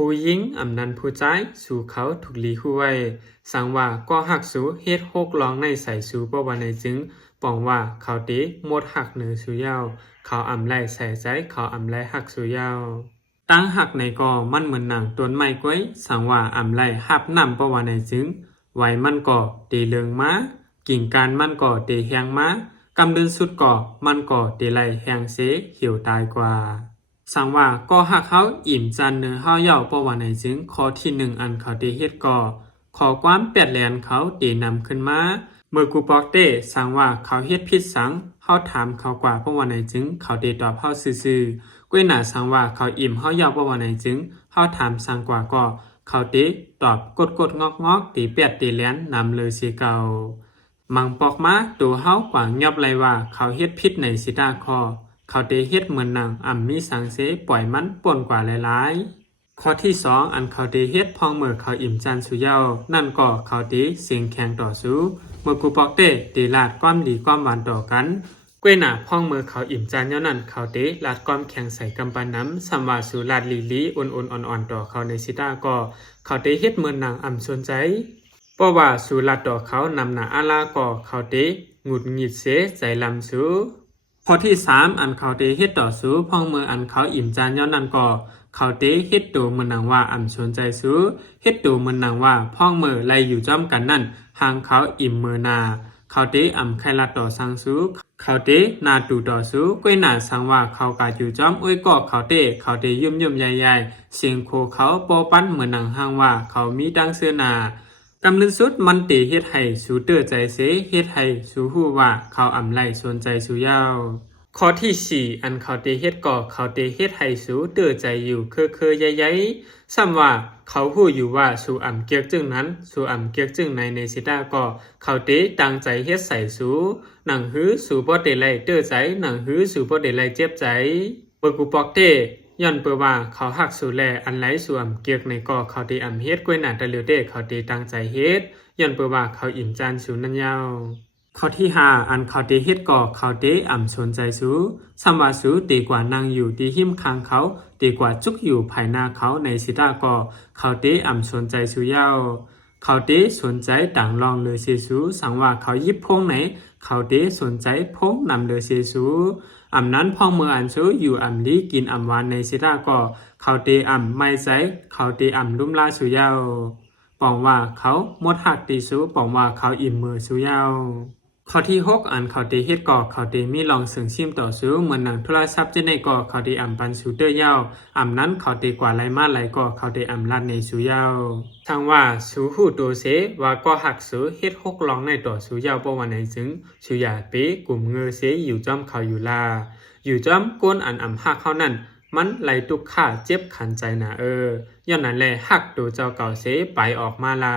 ผู้หญิงอำนันผู้ใจสู่เขาถูกลีห้วยสังว่าก็หักสู่เฮ็ด6ลองในใส่สู่บ่ว่าในจึงปองว่าเขาเตหมดหักเหนือสู่ยาวเขาอำไลใส่ใจเขาอำไลหักสู่ยาวตั้งหักในก็มันเหมือนหนังต้นไม้ก้อยสังว่าอำไลหับนำบ่ว่าในจึงไว้มันก็เตเลิงมากิ่งการมันก็เตแหงมากำเดินสุดก็มันก็เตไลแหงเสเหี่ยวตายกว่าสังว่าก็หักเขาอิ่มจันเนื้อเฮาเย่าบ่ว่าในจึงข้อที่1อันเขาเตเฮ็ดก็ขอความแปดแลนเขาเตนำขึ้นมาเมื่อกูบอกเต้สังว่าเขาเฮ็ดผิดสังเฮาถามเขากว่าบ่ว่าในจึงเขาเตตอบเฮาซื่อๆก้วยหน้าสังว่าเขาอิ่มเฮาเย่าบ่ว่าในจึงเฮาถามสังกว่าก็เขาเตตอบกดๆงอกๆตีแปดตีแลนนำเลยสิเก่ามังปอกมาตัวเฮากว่ายอบไลว่าเขาเฮ็ดผิดในสิตาคอเขาเตเฮ็ดเหมือนนางมีสังเสปล่อยมันป่นกว่าหลายๆข้อที่2อันเขาเตเฮ็ดพองเมื่อเขาอิ่มจันสุเยานั่นก็เขาเตเสียงแข็งต่อสู้เมื่อกูปอกเตตีลาดก้อมดีก้อมหวานต่อกันก้วยหน้าพองเมื่อเขาอิ่มจันย้อนนั้นเขาเตลาดก้อมแข็งใส่กำปั้นน้ำสัมว่าสู่ลาดลีๆอ่อนๆอ่อนๆต่อเขาในสิตาก็เขาเตเฮ็ดเหมือนนางสนใจเพราะว่าสู่ลาดต่อเขานำหน้าอาลาก็เขาเตหงุดหงิดเสใจลำสู้ข้อที่3อันเขาเตเฮ็ดต่อสู้พองเมื่ออันเขาอิ่มจานย้อนนั้นก็เขาเตเฮ็ดตัวเหมือนนางว่าสนใจสู้เฮ็ดตัวเหมือนนางว่าพองเมื่อไล่อยู่จ้อมกันนั่นหางเขาอิ่มมือนาเขาเตไข่ละต่อสังสู้เขาเตนาตูต่อสู้ก้วยหน้าสังว่าเขากาอยู่จ้อมอ้ยก็เขาเตยุ่มใหญ่ๆเสียงโคเขาปอปั้นเหมือนนางหางว่าเขามีดังเสื้อนากำลึงสุดมันเตเฮ็ดให้สู่เตื้อใจเสเฮ็ดให้สู่ฮู้ว่าเขาไลสนใจสู่ยาวข้อที่4อันเขาเตเฮ็ดก็เขาเตเฮ็ดให้สู่เตื้อใจอยู่คือใหญ่ๆซ้ำว่าเขาฮู้อยู่ว่าสู่เกียกจึงนั้นสู่เกียกจึงในสิตาก็เขาเตตั้งใจเฮ็ดใส่สู่หนังหือสู่บ่ได้ไลเตื้อใจหนังหือสู่บ่ได้ไลเจ็บใจเปิกูปอกเตย้อนเปิว่าเขาหักสู่แลอันไหลสู่เกียกในก็เขาเตเฮ็ดก้วยหน้าตะเหลียวเตเขาเตตั้งใจเฮ็ดย้อนเปิว่าเขาอิ่มจานสู่นั่นยาวข้อที่5อันเขาเตเฮ็ดก็เขาเตสนใจสู่สัมว่าสู่ตีกว่านางอยู่ที่หิมข้างเขาตีกว่าจุกอยู่ภายหน้าเขาในสิตาก็เขาเตสนใจสู่ยาวเขาเตสนใจต่างลองเลยเสสู่สังว่าเขายิบพงไหนเขาเตสนใจพงนำเลยเสสู่นั้นพองเมื่อสู่อยู่ลีกินหวานในสิตาก็เขาเตไม่ใจเขาเตลุ่มลาสู่ยาวปองว่าเขาหมดหักตีสู่ปองว่าเขาอิ่มมือสู่ยาวข้อที่6อันเขาเตเฮ็ดก็เขาเตมีลองเสิงซิมต่อสู้เหมือนหนังโทรศัพท์จะในก็เขาเตปันสู่เตยาวนั้นเขาเตกว่าไหลมาไหลก็เขาเตลัดในสู่ยาวทางว่าสู่ฮู้ตัวเสว่าก็หักสู่เฮ็ด6ลองในต่อสู่ยาวบ่ว่าไหนจึงสู่ยาเปกลุ่มเงือเสอยู่จ้อมเขาอยู่ลาอยู่จ้อมก้นหักเขานั่นมันไหลตุกข่าเจ็บขันใจนะย้อนนั้นแหละหักตัวเจ้าเก่าเสไปออกมาลา